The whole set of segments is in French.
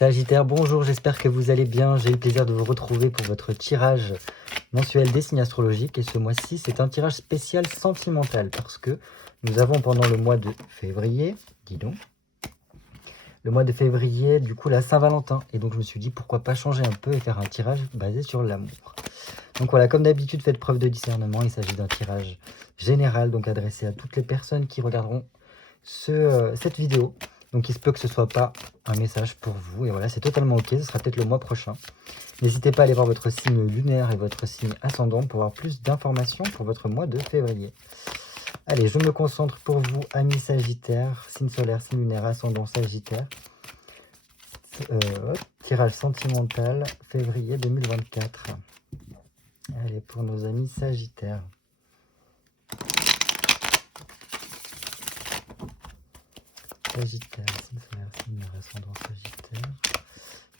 Sagittaire, bonjour, j'espère que vous allez bien. J'ai eu le plaisir de vous retrouver pour votre tirage mensuel des signes astrologiques. Et ce mois-ci, c'est un tirage spécial sentimental parce que nous avons pendant le mois de février, dis donc, le mois de février, du coup, la Saint-Valentin. Et donc, je me suis dit, pourquoi pas changer un peu et faire un tirage basé sur l'amour. Donc voilà, comme d'habitude, faites preuve de discernement. Il s'agit d'un tirage général, donc adressé à toutes les personnes qui regarderont cette vidéo. Donc il se peut que ce ne soit pas un message pour vous. Et voilà, c'est totalement ok, ce sera peut-être le mois prochain. N'hésitez pas à aller voir votre signe lunaire et votre signe ascendant pour avoir plus d'informations pour votre mois de février. Allez, je me concentre pour vous, amis Sagittaire, signe solaire, signe lunaire, ascendant Sagittaire. Tirage sentimental, février 2024. Allez, pour nos amis Sagittaires. Sagittaire, signe solaire, signe lunaire, ascendant Sagittaire.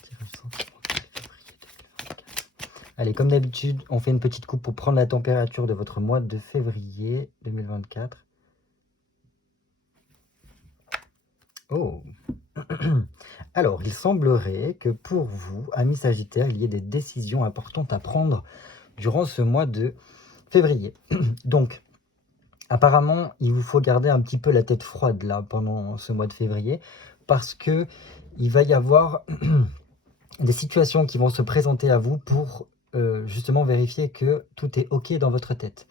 Tirage sentimental, février 2024. Allez, comme d'habitude, on fait une petite coupe pour prendre la température de votre mois de février 2024. Oh. Alors, il semblerait que pour vous, amis Sagittaire, il y ait des décisions importantes à prendre durant ce mois de février. Donc, apparemment, il vous faut garder un petit peu la tête froide là pendant ce mois de février parce que il va y avoir des situations qui vont se présenter à vous pour justement vérifier que tout est ok dans votre tête.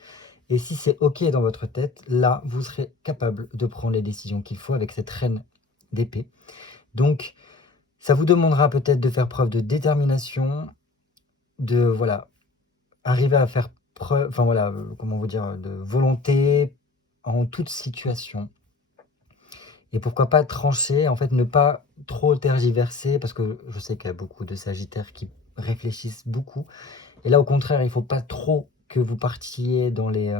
Et si c'est ok dans votre tête, là, vous serez capable de prendre les décisions qu'il faut avec cette reine d'épée. Donc, ça vous demandera peut-être de faire preuve de détermination, de voilà, arriver à faire preuve, enfin voilà, comment vous dire, de volonté en toute situation. Et pourquoi pas trancher, en fait, ne pas trop tergiverser, parce que je sais qu'il y a beaucoup de Sagittaires qui réfléchissent beaucoup. Et là, au contraire, il ne faut pas trop que vous partiez dans les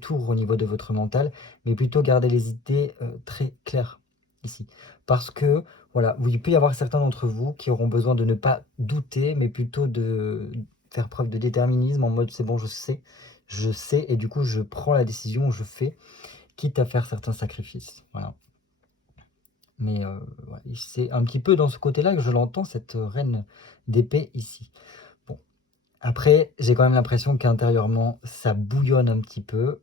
tours au niveau de votre mental, mais plutôt garder les idées très claires ici. Parce que, voilà, il peut y avoir certains d'entre vous qui auront besoin de ne pas douter, mais plutôt de faire preuve de déterminisme en mode c'est bon, je sais, et du coup, je prends la décision, je fais, quitte à faire certains sacrifices. Voilà. Mais ouais, c'est un petit peu dans ce côté-là que je l'entends, cette reine d'épée ici. Bon. Après, j'ai quand même l'impression qu'intérieurement, ça bouillonne un petit peu.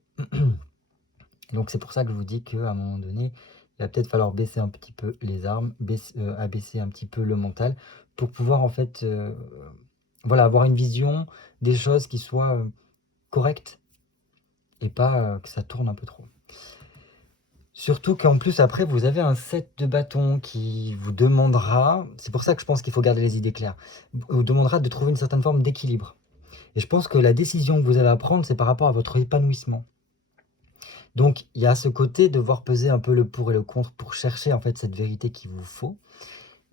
Donc c'est pour ça que je vous dis qu'à un moment donné, il va peut-être falloir baisser un petit peu les armes, abaisser un petit peu le mental, pour pouvoir en fait voilà, avoir une vision des choses qui soit correcte et pas que ça tourne un peu trop. Surtout qu'en plus, après, vous avez un 7 de bâton qui vous demandera, c'est pour ça que je pense qu'il faut garder les idées claires, vous demandera de trouver une certaine forme d'équilibre. Et je pense que la décision que vous avez à prendre, c'est par rapport à votre épanouissement. Donc, il y a ce côté de voir peser un peu le pour et le contre pour chercher en fait cette vérité qu'il vous faut.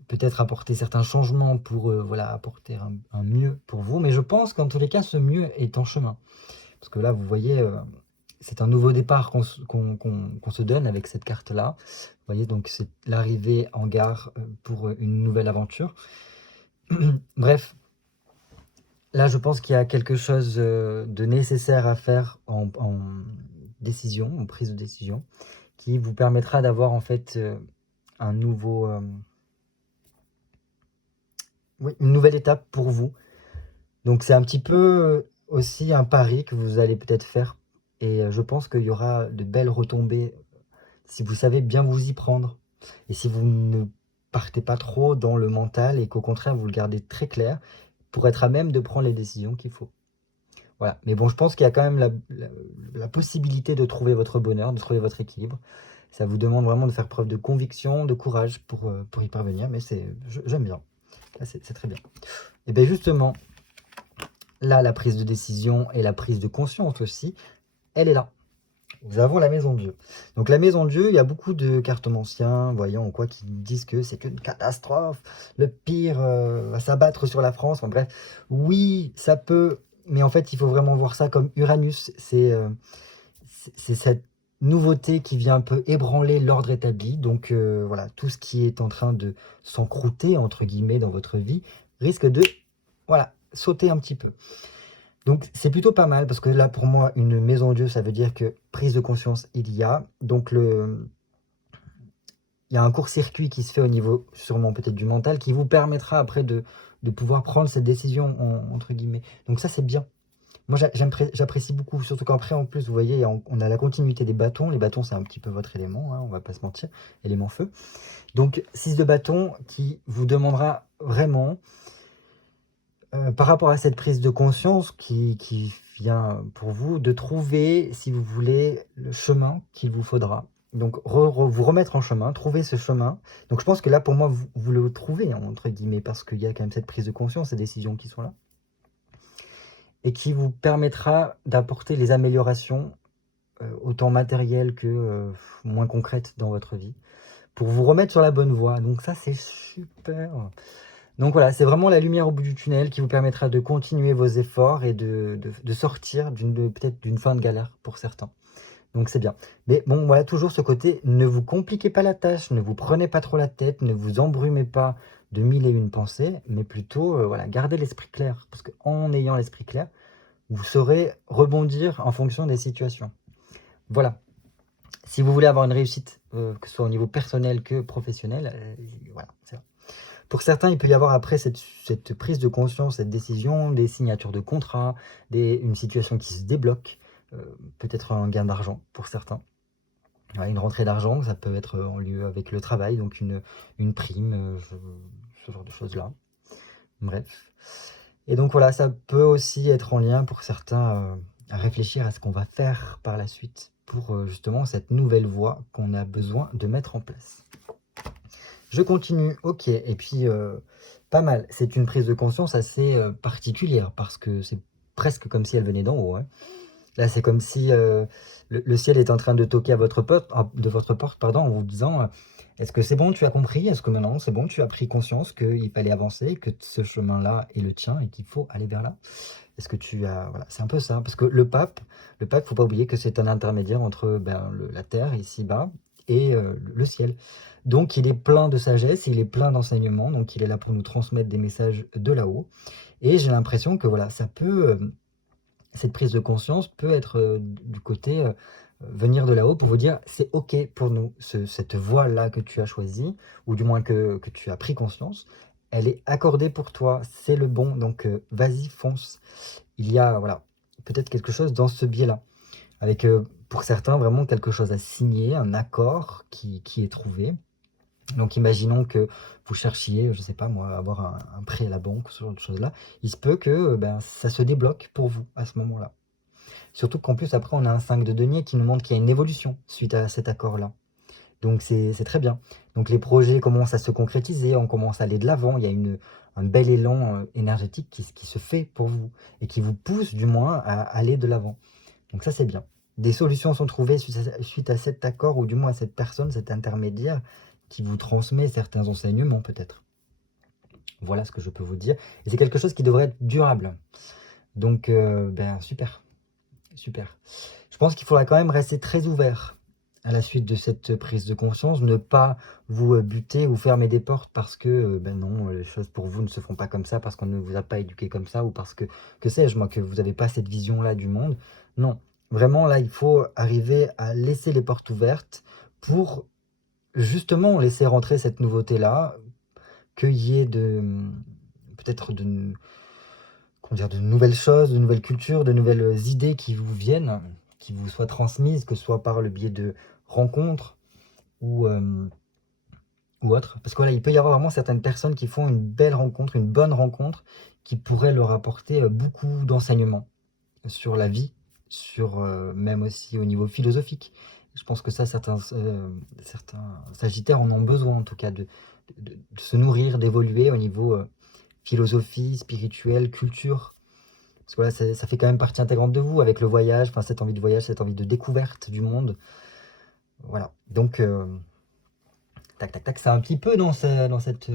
Peut-être apporter certains changements pour voilà, apporter un mieux pour vous. Mais je pense qu'en tous les cas, ce mieux est en chemin. Parce que là, vous voyez, c'est un nouveau départ qu'on se donne avec cette carte-là. Vous voyez, donc c'est l'arrivée en gare pour une nouvelle aventure. Bref, là, je pense qu'il y a quelque chose de nécessaire à faire en décision, en prise de décision, qui vous permettra d'avoir en fait un nouveau, oui, une nouvelle étape pour vous. Donc c'est un petit peu aussi un pari que vous allez peut-être faire. Et je pense qu'il y aura de belles retombées si vous savez bien vous y prendre. Et si vous ne partez pas trop dans le mental et qu'au contraire vous le gardez très clair pour être à même de prendre les décisions qu'il faut. Voilà. Mais bon, je pense qu'il y a quand même la possibilité de trouver votre bonheur, de trouver votre équilibre. Ça vous demande vraiment de faire preuve de conviction, de courage pour y parvenir, mais j'aime bien. Là, c'est très bien. Et bien justement, là, la prise de décision et la prise de conscience aussi, elle est là. Nous avons la maison Dieu. Donc la maison Dieu, il y a beaucoup de cartomanciens, voyants ou quoi, qui disent que c'est une catastrophe, le pire va s'abattre sur la France. Enfin bref, oui, ça peut, mais en fait, il faut vraiment voir ça comme Uranus. C'est cette nouveauté qui vient un peu ébranler l'ordre établi. Donc voilà, tout ce qui est en train de s'encrouter, entre guillemets, dans votre vie, risque de, voilà, sauter un petit peu. Donc c'est plutôt pas mal parce que là pour moi une maison Dieu ça veut dire que prise de conscience il y a. Donc il y a un court-circuit qui se fait au niveau sûrement peut-être du mental qui vous permettra après de pouvoir prendre cette décision, entre guillemets. Donc ça, c'est bien. Moi, j'apprécie beaucoup, surtout qu'après, en plus, vous voyez, on a la continuité des bâtons. Les bâtons, c'est un petit peu votre élément, hein, on va pas se mentir, élément feu. Donc, 6 de bâton qui vous demandera vraiment, par rapport à cette prise de conscience qui vient pour vous, de trouver, si vous voulez, le chemin qu'il vous faudra. Donc, vous remettre en chemin, trouver ce chemin. Donc, je pense que là, pour moi, vous le trouvez, hein, entre guillemets, parce qu'il y a quand même cette prise de conscience, ces décisions qui sont là, et qui vous permettra d'apporter les améliorations, autant matérielles que moins concrètes dans votre vie, pour vous remettre sur la bonne voie. Donc ça, c'est super. Donc voilà, c'est vraiment la lumière au bout du tunnel qui vous permettra de continuer vos efforts et de sortir peut-être d'une fin de galère pour certains. Donc c'est bien. Mais bon, voilà, toujours ce côté, ne vous compliquez pas la tâche, ne vous prenez pas trop la tête, ne vous embrumez pas de mille et une pensées, mais plutôt, voilà, gardez l'esprit clair. Parce qu'en ayant l'esprit clair, vous saurez rebondir en fonction des situations. Voilà. Si vous voulez avoir une réussite, que ce soit au niveau personnel que professionnel, voilà, c'est ça. Pour certains, il peut y avoir après cette prise de conscience, cette décision, des signatures de contrat, une situation qui se débloque, peut-être un gain d'argent pour certains. Ouais, une rentrée d'argent, ça peut être en lieu avec le travail, donc une prime, ce genre de choses-là. Bref. Et donc voilà, ça peut aussi être en lien pour certains à réfléchir à ce qu'on va faire par la suite pour justement cette nouvelle voie qu'on a besoin de mettre en place. Je continue, ok, et puis pas mal. C'est une prise de conscience assez particulière parce que c'est presque comme si elle venait d'en haut, hein. Là, c'est comme si le ciel est en train de toquer à votre porte, pardon, en vous disant est-ce que c'est bon, tu as compris? Est-ce que maintenant, c'est bon, tu as pris conscience qu'il fallait avancer, que ce chemin-là est le tien et qu'il faut aller vers là? Est-ce que tu as... Voilà, c'est un peu ça. Parce que le pape, faut pas oublier que c'est un intermédiaire entre la terre, ici-bas, et le ciel. Donc, il est plein de sagesse, il est plein d'enseignements, donc il est là pour nous transmettre des messages de là-haut. Et j'ai l'impression que voilà, ça peut... cette prise de conscience peut être du côté venir de là-haut pour vous dire c'est ok pour nous, cette voie-là que tu as choisie, ou du moins que tu as pris conscience, elle est accordée pour toi, c'est le bon, donc vas-y, fonce. Il y a voilà, peut-être quelque chose dans ce biais-là, avec pour certains vraiment quelque chose à signer, un accord qui est trouvé. Donc imaginons que vous cherchiez, je sais pas moi, avoir un prêt à la banque, ce genre de choses-là. Il se peut que ça se débloque pour vous à ce moment-là. Surtout qu'en plus, après, on a un 5 de denier qui nous montre qu'il y a une évolution suite à cet accord-là. Donc c'est très bien. Donc les projets commencent à se concrétiser, on commence à aller de l'avant, il y a un bel élan énergétique qui se fait pour vous et qui vous pousse du moins à aller de l'avant. Donc ça, c'est bien. Des solutions sont trouvées suite à cet accord, ou du moins à cette personne, cet intermédiaire, qui vous transmet certains enseignements peut-être. Voilà ce que je peux vous dire. Et c'est quelque chose qui devrait être durable. Donc, super. Super. Je pense qu'il faudra quand même rester très ouvert à la suite de cette prise de conscience, ne pas vous buter ou fermer des portes parce que, non, les choses pour vous ne se font pas comme ça, parce qu'on ne vous a pas éduqué comme ça, ou parce que sais-je moi, que vous n'avez pas cette vision-là du monde. Non, vraiment là, il faut arriver à laisser les portes ouvertes pour justement laisser rentrer cette nouveauté-là, qu'il y ait peut-être comment dire, de nouvelles choses, de nouvelles cultures, de nouvelles idées qui vous viennent, qui vous soient transmises, que ce soit par le biais de rencontres ou autres. Parce que voilà, il peut y avoir vraiment certaines personnes qui font une belle rencontre, une bonne rencontre, qui pourrait leur apporter beaucoup d'enseignements sur la vie, sur même aussi au niveau philosophique. Je pense que ça, certains sagittaires en ont besoin, en tout cas, de se nourrir, d'évoluer au niveau philosophie, spirituelle, culture. Parce que voilà, ça fait quand même partie intégrante de vous, avec le voyage, enfin cette envie de voyage, cette envie de découverte du monde. Voilà, donc tac tac tac, c'est un petit peu dans cette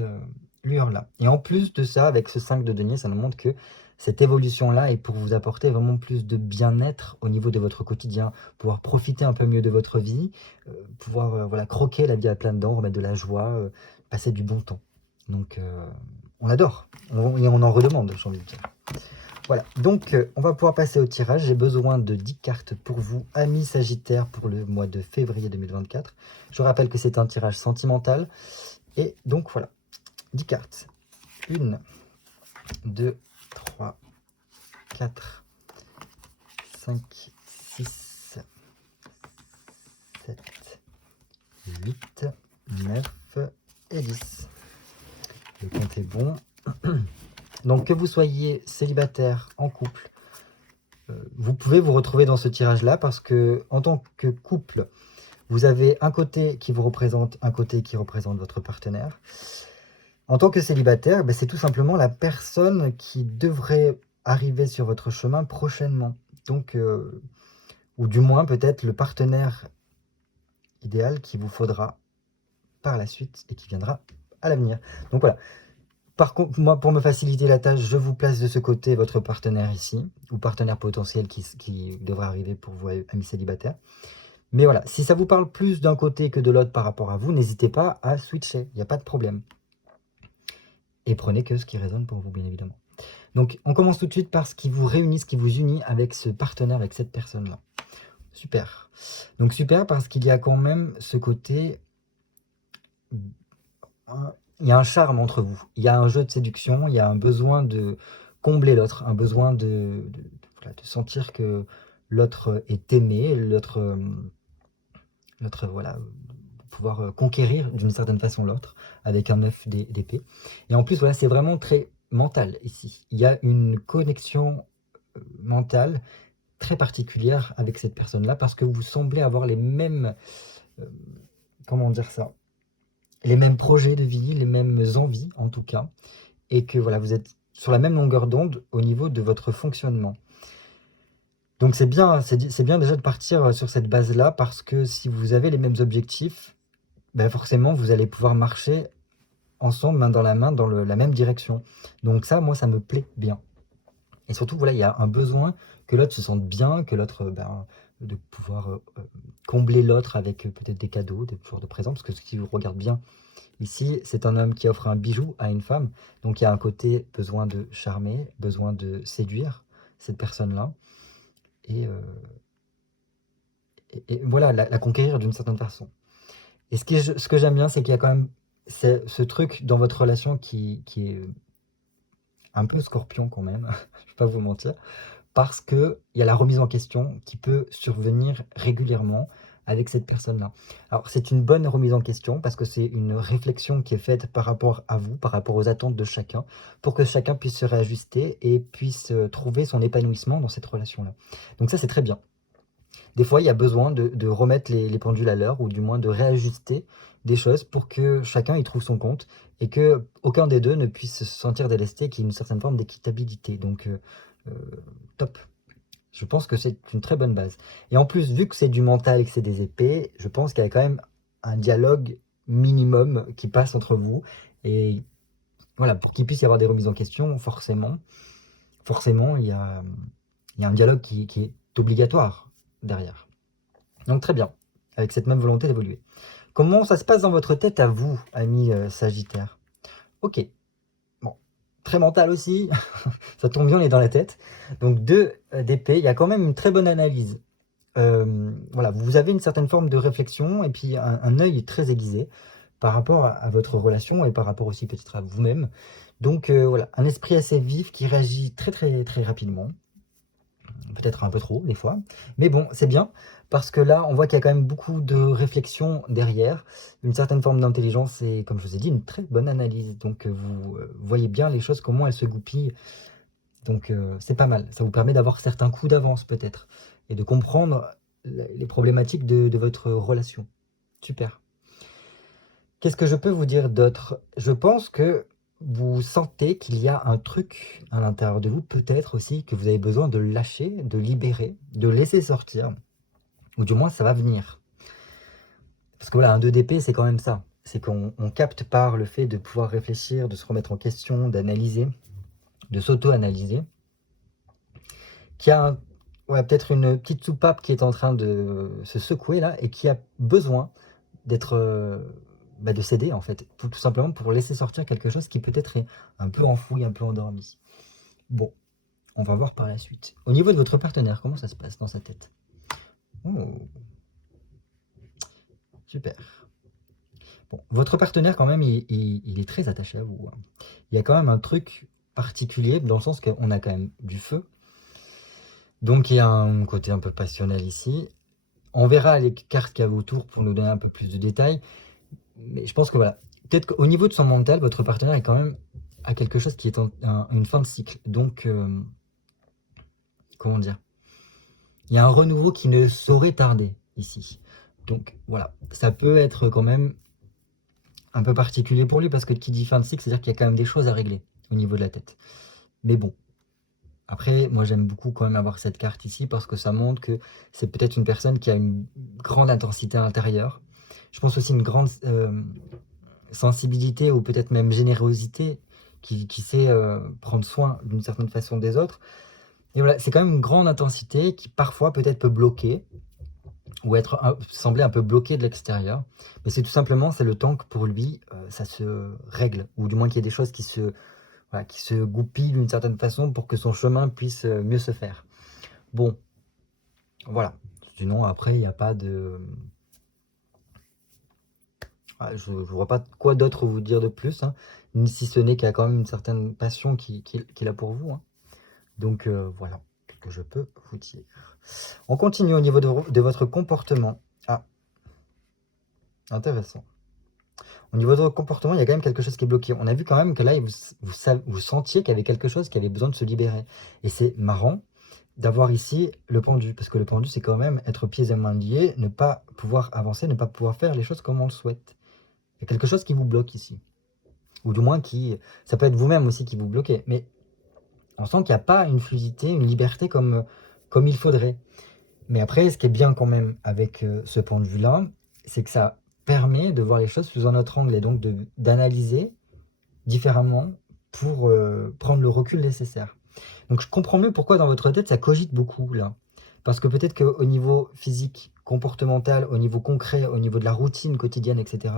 lueur-là. Et en plus de ça, avec ce 5 de denier, ça nous montre que cette évolution-là est pour vous apporter vraiment plus de bien-être au niveau de votre quotidien, pouvoir profiter un peu mieux de votre vie, pouvoir voilà, croquer la vie à pleines dents, remettre de la joie, passer du bon temps. Donc on adore, et on en redemande, j'ai envie de dire. Voilà, donc on va pouvoir passer au tirage. J'ai besoin de 10 cartes pour vous, amis Sagittaire, pour le mois de février 2024. Je rappelle que c'est un tirage sentimental. Et donc voilà, 10 cartes. 1, 2, 3, 4, 5, 6, 7, 8, 9 et 10. Le compte est bon. Donc que vous soyez célibataire, en couple, vous pouvez vous retrouver dans ce tirage-là parce que en tant que couple, vous avez un côté qui vous représente, un côté qui représente votre partenaire. En tant que célibataire, ben, c'est tout simplement la personne qui devrait arriver sur votre chemin prochainement. Donc, ou du moins peut-être le partenaire idéal qu'il vous faudra par la suite et qui viendra à l'avenir. Donc voilà. Par contre, moi, pour me faciliter la tâche, je vous place de ce côté votre partenaire ici, ou partenaire potentiel qui devrait arriver pour vous, amis célibataires. Mais voilà, si ça vous parle plus d'un côté que de l'autre par rapport à vous, n'hésitez pas à switcher, il n'y a pas de problème. Et prenez que ce qui résonne pour vous, bien évidemment. Donc, on commence tout de suite par ce qui vous réunit, ce qui vous unit avec ce partenaire, avec cette personne-là. Super. Donc, super parce qu'il y a quand même ce côté... Il y a un charme entre vous, il y a un jeu de séduction, il y a un besoin de combler l'autre, un besoin voilà, de sentir que l'autre est aimé, l'autre, voilà, de pouvoir conquérir d'une certaine façon l'autre avec un 9 d'épée. Et en plus, voilà, c'est vraiment très mental ici. Il y a une connexion mentale très particulière avec cette personne-là parce que vous semblez avoir les mêmes, comment dire ça, les mêmes projets de vie, les mêmes envies en tout cas, et que voilà, vous êtes sur la même longueur d'onde au niveau de votre fonctionnement. Donc c'est bien déjà de partir sur cette base-là parce que si vous avez les mêmes objectifs, ben forcément vous allez pouvoir marcher ensemble, main dans la main, dans la même direction. Donc ça, moi, ça me plaît bien. Et surtout, voilà, il y a un besoin que l'autre se sente bien, que l'autre, de pouvoir combler l'autre avec peut-être des cadeaux, des jours de présents, parce que si vous regardez bien, ici, c'est un homme qui offre un bijou à une femme, donc il y a un côté besoin de charmer, besoin de séduire cette personne-là, et, voilà, la conquérir d'une certaine façon. Et ce que j'aime bien, c'est qu'il y a quand même ce truc dans votre relation qui est un peu scorpion quand même, je vais pas vous mentir, parce qu'il y a la remise en question qui peut survenir régulièrement avec cette personne-là. Alors c'est une bonne remise en question parce que c'est une réflexion qui est faite par rapport à vous, par rapport aux attentes de chacun, pour que chacun puisse se réajuster et puisse trouver son épanouissement dans cette relation-là. Donc ça c'est très bien. Des fois il y a besoin de remettre les pendules à l'heure ou du moins de réajuster des choses pour que chacun y trouve son compte et que aucun des deux ne puisse se sentir délesté, qu'il y ait une certaine forme d'équitabilité. Donc top. Je pense que c'est une très bonne base. Et en plus, vu que c'est du mental et que c'est des épées, je pense qu'il y a quand même un dialogue minimum qui passe entre vous. Et voilà, pour qu'il puisse y avoir des remises en question, forcément, il y a un dialogue qui est obligatoire derrière. Donc très bien, avec cette même volonté d'évoluer. Comment ça se passe dans votre tête à vous, ami Sagittaire? Ok, bon, très mental aussi, ça tombe bien, on est dans la tête. Donc 2 d'épée, il y a quand même une très bonne analyse. Voilà, vous avez une certaine forme de réflexion et puis un œil très aiguisé par rapport à votre relation et par rapport aussi peut-être à vous-même. Donc voilà, un esprit assez vif qui réagit très très très rapidement. Peut-être un peu trop des fois. Mais bon, c'est bien parce que là, on voit qu'il y a quand même beaucoup de réflexion derrière, une certaine forme d'intelligence et comme je vous ai dit, une très bonne analyse. Donc vous voyez bien les choses, comment elles se goupillent. Donc c'est pas mal, ça vous permet d'avoir certains coups d'avance peut-être et de comprendre les problématiques de votre relation. Super. Qu'est-ce que je peux vous dire d'autre? Je pense que vous sentez qu'il y a un truc à l'intérieur de vous, peut-être aussi que vous avez besoin de lâcher, de libérer, de laisser sortir, ou du moins ça va venir. Parce que voilà, un 2 d'épée, c'est quand même ça. C'est qu'on capte par le fait de pouvoir réfléchir, de se remettre en question, d'analyser, de s'auto-analyser, qu'il y a ouais, peut-être une petite soupape qui est en train de se secouer là et qui a besoin d'être, de céder en fait, tout simplement pour laisser sortir quelque chose qui peut-être est un peu enfoui, un peu endormi. Bon, On va voir par la suite. Au niveau de votre partenaire, comment ça se passe dans sa tête? Oh, super. Bon, votre partenaire, quand même, il est très attaché à vous, hein. Il y a quand même un truc particulier, dans le sens qu'on a quand même du feu. Donc, il y a un côté un peu passionnel ici. On verra les cartes qu'il y a autour pour nous donner un peu plus de détails. Mais je pense que voilà, peut-être qu'au niveau de son mental, votre partenaire est quand même à quelque chose qui est une fin de cycle. Donc, comment dire? Il y a un renouveau qui ne saurait tarder ici. Donc voilà, ça peut être quand même un peu particulier pour lui, parce que qui dit fin de cycle, c'est-à-dire qu'il y a quand même des choses à régler au niveau de la tête. Mais bon, après, moi j'aime beaucoup quand même avoir cette carte ici, parce que ça montre que c'est peut-être une personne qui a une grande intensité intérieure. Je pense aussi une grande sensibilité, ou peut-être même générosité, qui sait prendre soin d'une certaine façon des autres. Et voilà, c'est quand même une grande intensité qui parfois peut-être peut bloquer, ou sembler un peu bloqué de l'extérieur. Mais c'est tout simplement, c'est le temps que pour lui, ça se règle, ou du moins qu'il y ait des choses voilà, qui se goupillent d'une certaine façon pour que son chemin puisse mieux se faire. Bon, voilà. Sinon, après, il n'y a pas de... je ne vois pas quoi d'autre vous dire de plus, hein, si ce n'est qu'il y a quand même une certaine passion qu'il a pour vous, hein. Donc voilà ce que je peux vous dire. On continue au niveau de votre comportement. Ah, intéressant. Au niveau de votre comportement, il y a quand même quelque chose qui est bloqué. On a vu quand même que là, vous sentiez qu'il y avait quelque chose qui avait besoin de se libérer. Et c'est marrant d'avoir ici le pendu, parce que le pendu, c'est quand même être pieds et mains liés, ne pas pouvoir avancer, ne pas pouvoir faire les choses comme on le souhaite. Il y a quelque chose qui vous bloque ici. Ou du moins, ça peut être vous-même aussi qui vous bloquez. Mais on sent qu'il n'y a pas une fluidité, une liberté comme il faudrait. Mais après, ce qui est bien quand même avec ce point de vue-là, c'est que ça permet de voir les choses sous un autre angle, et donc d'analyser différemment pour prendre le recul nécessaire. Donc je comprends mieux pourquoi dans votre tête ça cogite beaucoup là. Parce que peut-être qu'au niveau physique, comportemental, au niveau concret, au niveau de la routine quotidienne, etc.,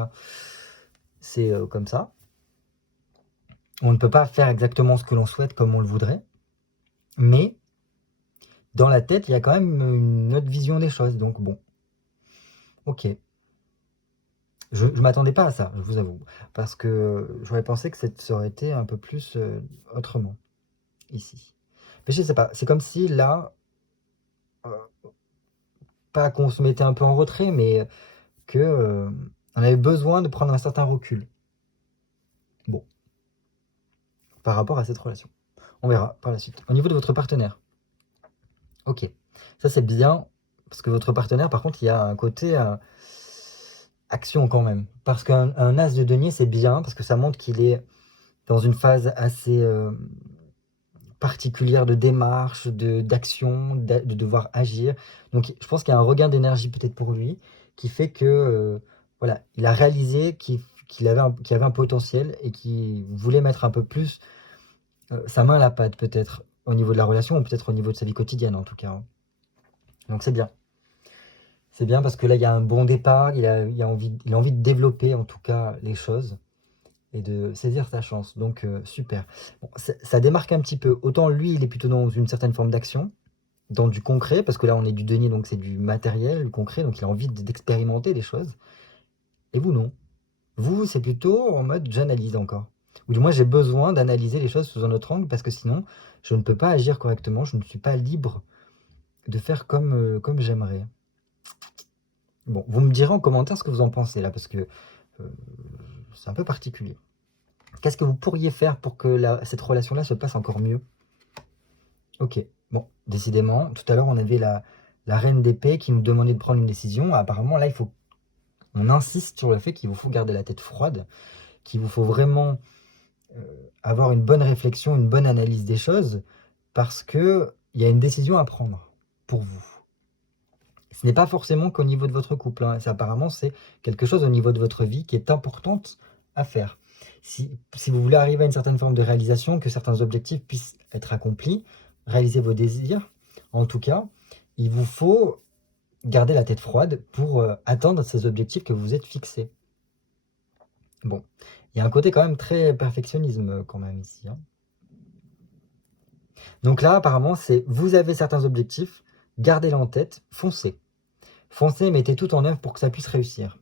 c'est comme ça. On ne peut pas faire exactement ce que l'on souhaite comme on le voudrait. Mais dans la tête, il y a quand même une autre vision des choses. Donc bon, ok. Je ne m'attendais pas à ça, je vous avoue. Parce que j'aurais pensé que ça aurait été un peu plus autrement, ici. Mais je sais pas, c'est comme si là, pas qu'on se mettait un peu en retrait, mais que on avait besoin de prendre un certain recul. Bon, par rapport à cette relation. On verra par la suite. Au niveau de votre partenaire. Ok, ça c'est bien, parce que votre partenaire, par contre, il y a un côté action quand même. Parce qu'un as de denier, c'est bien, parce que ça montre qu'il est dans une phase assez particulière de démarche, d'action, de devoir agir. Donc je pense qu'il y a un regain d'énergie peut-être pour lui, qui fait que voilà, il a réalisé qu'il avait un potentiel, et qu'il voulait mettre un peu plus sa main à la pâte, peut-être au niveau de la relation, ou peut-être au niveau de sa vie quotidienne en tout cas, hein. Donc c'est bien. C'est bien parce que là, il y a un bon départ, il a envie de développer en tout cas les choses, et de saisir sa chance. Donc super. Bon, ça démarque un petit peu. Autant lui, il est plutôt dans une certaine forme d'action, dans du concret, parce que là on est du denier, donc c'est du matériel, du concret, donc il a envie d'expérimenter des choses. Et vous, non. Vous, c'est plutôt en mode j'analyse encore. Ou du moins j'ai besoin d'analyser les choses sous un autre angle, parce que sinon je ne peux pas agir correctement, je ne suis pas libre de faire comme j'aimerais. Bon, vous me direz en commentaire ce que vous en pensez là, parce que c'est un peu particulier. Qu'est-ce que vous pourriez faire pour que cette relation-là se passe encore mieux? Ok, bon, décidément, tout à l'heure on avait la reine d'épée qui nous demandait de prendre une décision. Apparemment là, on insiste sur le fait qu'il vous faut garder la tête froide, qu'il vous faut vraiment avoir une bonne réflexion, une bonne analyse des choses, parce qu'il y a une décision à prendre pour vous. Ce n'est pas forcément qu'au niveau de votre couple, hein. Apparemment, c'est quelque chose au niveau de votre vie qui est importante à faire. Si vous voulez arriver à une certaine forme de réalisation, que certains objectifs puissent être accomplis, réaliser vos désirs, en tout cas, il vous faut garder la tête froide pour atteindre ces objectifs que vous êtes fixés. Bon, il y a un côté quand même très perfectionnisme quand même ici, hein. Donc là, apparemment, c'est vous avez certains objectifs, gardez-les en tête, foncez. Foncez, mettez tout en œuvre pour que ça puisse réussir.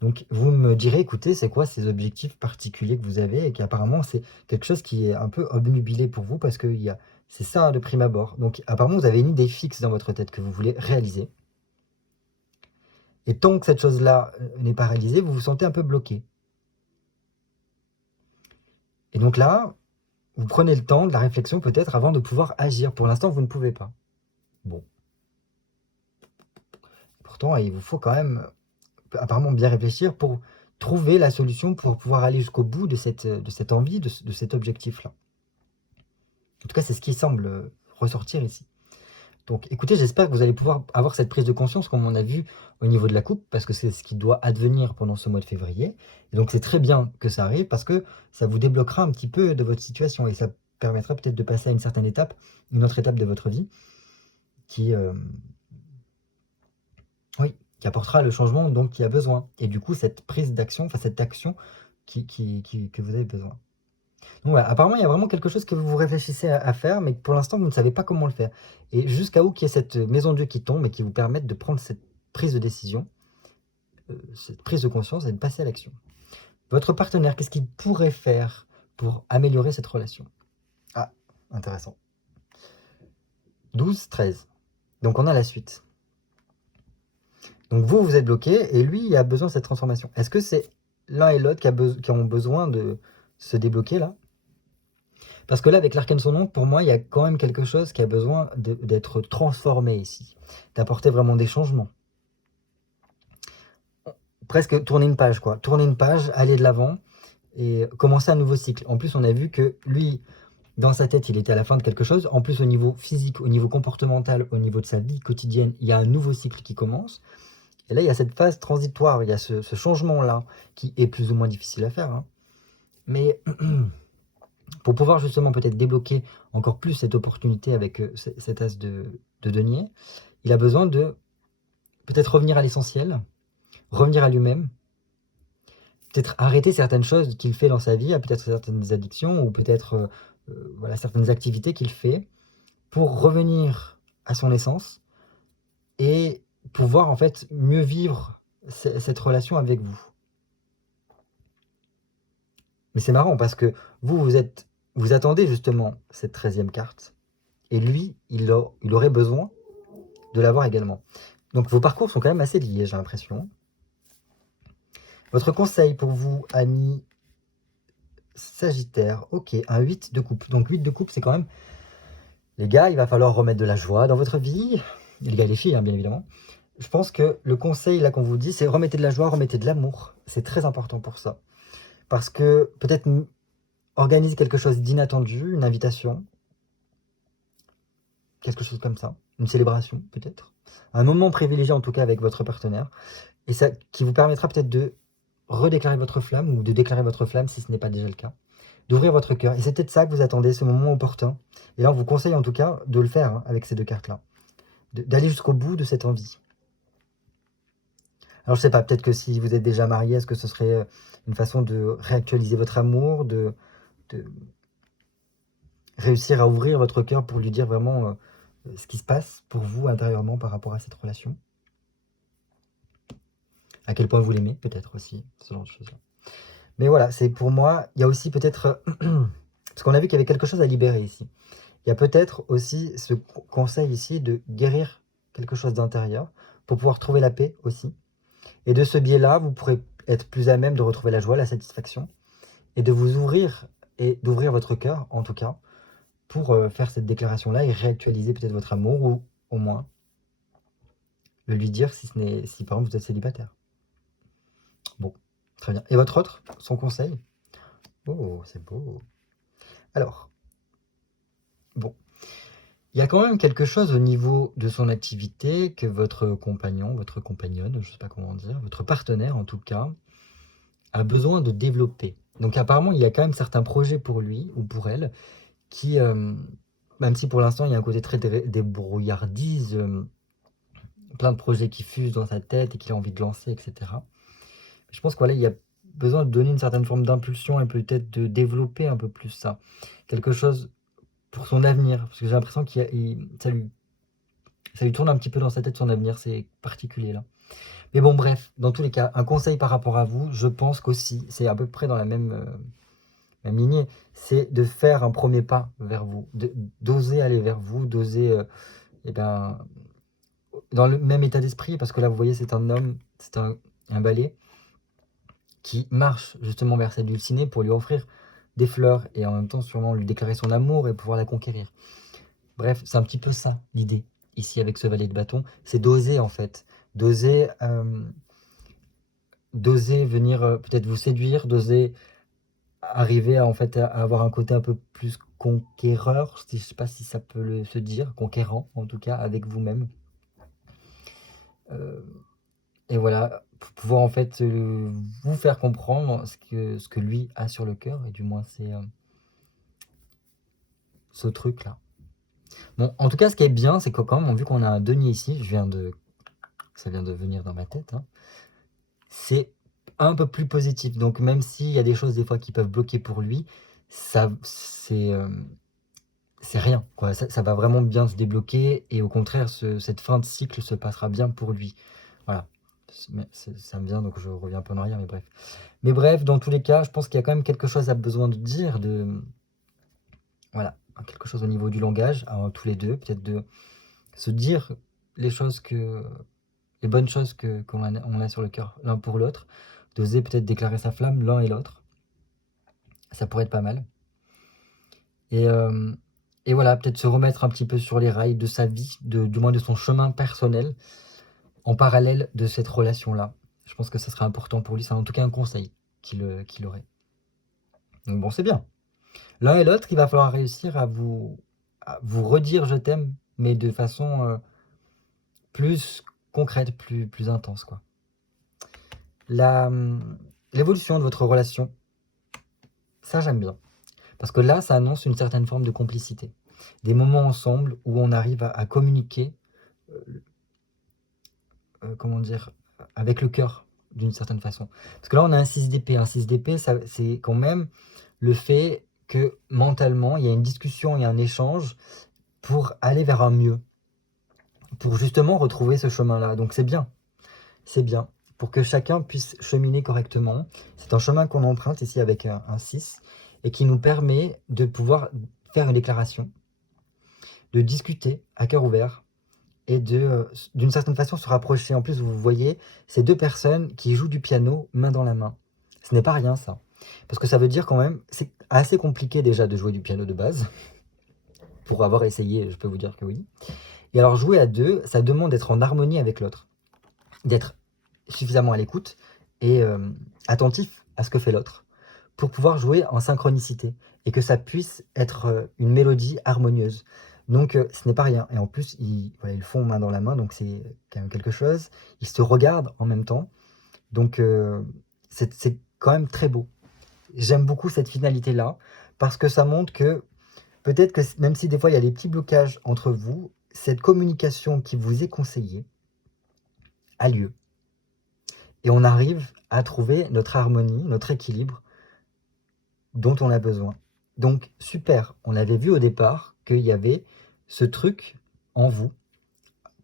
Donc vous me direz, écoutez, c'est quoi ces objectifs particuliers que vous avez et qu'apparemment c'est quelque chose qui est un peu obnubilé pour vous parce que c'est ça de prime abord. Donc apparemment vous avez une idée fixe dans votre tête que vous voulez réaliser. Et tant que cette chose-là n'est pas réalisée, vous vous sentez un peu bloqué. Et donc là, vous prenez le temps de la réflexion peut-être avant de pouvoir agir. Pour l'instant, vous ne pouvez pas. Bon. Pourtant, il vous faut quand même apparemment bien réfléchir pour trouver la solution pour pouvoir aller jusqu'au bout de cette envie, de cet objectif-là. En tout cas, c'est ce qui semble ressortir ici. Donc écoutez, j'espère que vous allez pouvoir avoir cette prise de conscience comme on a vu au niveau de la coupe, parce que c'est ce qui doit advenir pendant ce mois de février. Et donc c'est très bien que ça arrive parce que ça vous débloquera un petit peu de votre situation et ça permettra peut-être de passer à une certaine étape, une autre étape de votre vie qui, oui, qui apportera le changement dont il y a besoin. Et du coup, cette prise d'action, enfin cette action que vous avez besoin. Donc voilà, apparemment, il y a vraiment quelque chose que vous réfléchissez à faire, mais que pour l'instant, vous ne savez pas comment le faire. Et jusqu'à où qu'il y ait cette maison de Dieu qui tombe et qui vous permette de prendre cette prise de décision, cette prise de conscience et de passer à l'action. Votre partenaire, qu'est-ce qu'il pourrait faire pour améliorer cette relation? Ah, intéressant. 12, 13. Donc on a la suite. Donc vous, vous êtes bloqué et lui, il a besoin de cette transformation. Est-ce que c'est l'un et l'autre qui ont besoin de se débloquer là? Parce que là, avec l'arcane son nom, pour moi, il y a quand même quelque chose qui a besoin d'être transformé ici, d'apporter vraiment des changements. Presque tourner une page, quoi. Tourner une page, aller de l'avant et commencer un nouveau cycle. En plus, on a vu que lui, dans sa tête, il était à la fin de quelque chose. En plus, au niveau physique, au niveau comportemental, au niveau de sa vie quotidienne, il y a un nouveau cycle qui commence. Et là, il y a cette phase transitoire, il y a ce changement-là qui est plus ou moins difficile à faire. Hein. Mais pour pouvoir justement peut-être débloquer encore plus cette opportunité avec cet as de denier, il a besoin de peut-être revenir à l'essentiel, revenir à lui-même, peut-être arrêter certaines choses qu'il fait dans sa vie, peut-être certaines addictions ou peut-être voilà, certaines activités qu'il fait pour revenir à son essence et pouvoir en fait mieux vivre cette relation avec vous. Mais c'est marrant parce que vous attendez justement cette 13e carte et lui, il aurait besoin de l'avoir également. Donc vos parcours sont quand même assez liés, j'ai l'impression. Votre conseil pour vous, amis Sagittaire, ok, un 8 de coupe. Donc 8 de coupe, c'est quand même... Les gars, il va falloir remettre de la joie dans votre vie. Les gars et les filles, hein, bien évidemment. Je pense que le conseil là qu'on vous dit, c'est remettez de la joie, remettez de l'amour. C'est très important pour ça. Parce que peut-être organiser quelque chose d'inattendu, une invitation, quelque chose comme ça, une célébration peut-être, un moment privilégié en tout cas avec votre partenaire, et ça qui vous permettra peut-être de redéclarer votre flamme ou de déclarer votre flamme si ce n'est pas déjà le cas, d'ouvrir votre cœur. Et c'est peut-être ça que vous attendez, ce moment opportun. Et là, on vous conseille en tout cas de le faire hein, avec ces deux cartes-là, d'aller jusqu'au bout de cette envie. Alors je sais pas, peut-être que si vous êtes déjà marié, est-ce que ce serait une façon de réactualiser votre amour, de réussir à ouvrir votre cœur pour lui dire vraiment ce qui se passe pour vous intérieurement par rapport à cette relation. À quel point vous l'aimez, peut-être aussi, ce genre de choses-là. Mais voilà, c'est pour moi, il y a aussi peut-être... parce qu'on a vu qu'il y avait quelque chose à libérer ici. Il y a peut-être aussi ce conseil ici de guérir quelque chose d'intérieur pour pouvoir trouver la paix aussi. Et de ce biais-là, vous pourrez être plus à même de retrouver la joie, la satisfaction et de vous ouvrir et d'ouvrir votre cœur, en tout cas, pour faire cette déclaration-là et réactualiser peut-être votre amour ou au moins le lui dire si par exemple vous êtes célibataire. Bon, très bien. Et votre autre, son conseil? Oh, c'est beau. Alors, bon, il y a quand même quelque chose au niveau de son activité que votre compagnon, votre compagnonne, je ne sais pas comment dire, votre partenaire en tout cas, a besoin de développer. Donc apparemment, il y a quand même certains projets pour lui ou pour elle qui, même si pour l'instant il y a un côté très débrouillardise, plein de projets qui fusent dans sa tête et qu'il a envie de lancer, etc. Je pense qu'il voilà, y a besoin de donner une certaine forme d'impulsion et peut-être de développer un peu plus ça. Quelque chose pour son avenir. Parce que j'ai l'impression ça lui tourne un petit peu dans sa tête son avenir, c'est particulier là. Mais bon, bref, dans tous les cas, un conseil par rapport à vous, je pense qu'aussi, c'est à peu près dans la même lignée, c'est de faire un premier pas vers vous, d'oser aller vers vous, d'oser, eh ben, dans le même état d'esprit, parce que là, vous voyez, c'est un homme, c'est un balai qui marche justement vers cette dulcinée pour lui offrir des fleurs et en même temps sûrement lui déclarer son amour et pouvoir la conquérir. Bref, c'est un petit peu ça l'idée ici avec ce valet de bâton, c'est d'oser en fait, d'oser venir peut-être vous séduire, d'oser arriver à, en fait, à avoir un côté un peu plus conquéreur, je ne sais pas si ça peut se dire, conquérant en tout cas, avec vous-même. Et voilà, pour pouvoir en fait vous faire comprendre ce que lui a sur le cœur, et du moins c'est ce truc-là. Bon, en tout cas, ce qui est bien, c'est que quand même, vu qu'on a un denier ici, ça vient de venir dans ma tête, hein, c'est un peu plus positif. Donc même s'il y a des choses des fois qui peuvent bloquer pour lui, ça c'est rien, quoi. Ça va vraiment bien se débloquer et au contraire, cette fin de cycle se passera bien pour lui. Voilà. Ça me vient, donc je reviens un peu en arrière, mais bref. Mais bref, dans tous les cas, je pense qu'il y a quand même quelque chose à besoin de dire, voilà, quelque chose au niveau du langage, à tous les deux, peut-être de se dire les bonnes choses qu'on a sur le cœur l'un pour l'autre, d'oser peut-être déclarer sa flamme l'un et l'autre. Ça pourrait être pas mal. Et voilà, peut-être se remettre un petit peu sur les rails de sa vie, du moins de son chemin personnel, en parallèle de cette relation-là. Je pense que ça serait important pour lui, c'est en tout cas un conseil qu'il aurait. Donc bon, c'est bien. L'un et l'autre, il va falloir réussir à vous redire je t'aime, mais de façon plus concrète, plus intense, quoi. L'évolution de votre relation, ça j'aime bien. Parce que là, ça annonce une certaine forme de complicité. Des moments ensemble où on arrive à communiquer, comment dire, avec le cœur, d'une certaine façon. Parce que là, on a un 6 d'épée. Un 6 d'épée, c'est quand même le fait que mentalement, il y a une discussion, il y a un échange pour aller vers un mieux. Pour justement retrouver ce chemin-là. Donc c'est bien. C'est bien. Pour que chacun puisse cheminer correctement. C'est un chemin qu'on emprunte ici avec un 6 et qui nous permet de pouvoir faire une déclaration, de discuter à cœur ouvert et d'une certaine façon se rapprocher. En plus, vous voyez, ces deux personnes qui jouent du piano main dans la main. Ce n'est pas rien ça. Parce que ça veut dire quand même, c'est assez compliqué déjà de jouer du piano de base. Pour avoir essayé, je peux vous dire que oui. Et alors jouer à deux, ça demande d'être en harmonie avec l'autre. D'être suffisamment à l'écoute et attentif à ce que fait l'autre. Pour pouvoir jouer en synchronicité. Et que ça puisse être une mélodie harmonieuse. Donc ce n'est pas rien. Et en plus, ils le font main dans la main, donc c'est quand même quelque chose. Ils se regardent en même temps. Donc c'est quand même très beau. J'aime beaucoup cette finalité-là, parce que ça montre que peut-être que même si des fois il y a des petits blocages entre vous, cette communication qui vous est conseillée a lieu. Et on arrive à trouver notre harmonie, notre équilibre dont on a besoin. Donc super, on avait vu au départ qu'il y avait ce truc en vous,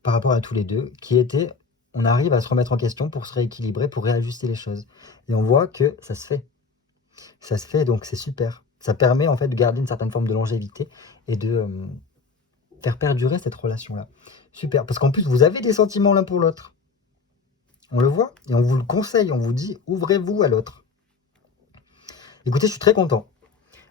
par rapport à tous les deux, qui était, on arrive à se remettre en question pour se rééquilibrer, pour réajuster les choses. Et on voit que ça se fait. Ça se fait, donc c'est super. Ça permet en fait de garder une certaine forme de longévité et de faire perdurer cette relation-là. Super, parce qu'en plus vous avez des sentiments l'un pour l'autre. On le voit, et on vous le conseille, on vous dit, ouvrez-vous à l'autre. Écoutez, je suis très content.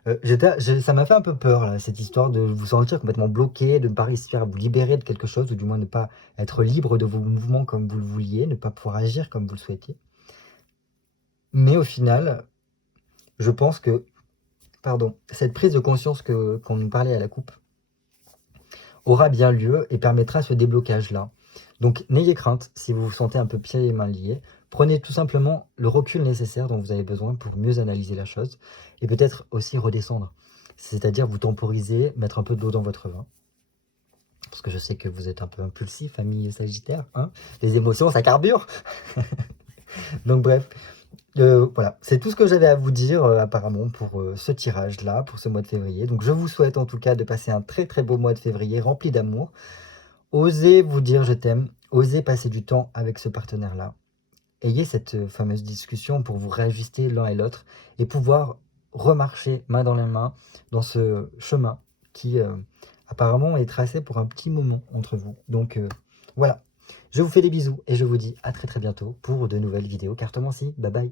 Ça m'a fait un peu peur, là, cette histoire de vous sentir complètement bloqué, de ne pas réussir à vous libérer de quelque chose, ou du moins ne pas être libre de vos mouvements comme vous le vouliez, ne pas pouvoir agir comme vous le souhaitiez. Mais au final, je pense que, cette prise de conscience qu'on nous parlait à la coupe aura bien lieu et permettra ce déblocage-là. Donc n'ayez crainte si vous vous sentez un peu pieds et mains liés. Prenez tout simplement le recul nécessaire dont vous avez besoin pour mieux analyser la chose et peut-être aussi redescendre. C'est-à-dire vous temporiser, mettre un peu d'eau dans votre vin. Parce que je sais que vous êtes un peu impulsif, famille Sagittaire. Hein, les émotions, ça carbure. Donc bref, Voilà, c'est tout ce que j'avais à vous dire apparemment pour ce tirage-là, pour ce mois de février. Donc je vous souhaite en tout cas de passer un très très beau mois de février rempli d'amour. Osez vous dire je t'aime, osez passer du temps avec ce partenaire-là. Ayez cette fameuse discussion pour vous réajuster l'un et l'autre et pouvoir remarcher main dans la main dans ce chemin qui apparemment est tracé pour un petit moment entre vous. Donc voilà, je vous fais des bisous et je vous dis à très très bientôt pour de nouvelles vidéos cartomancie. Bye bye.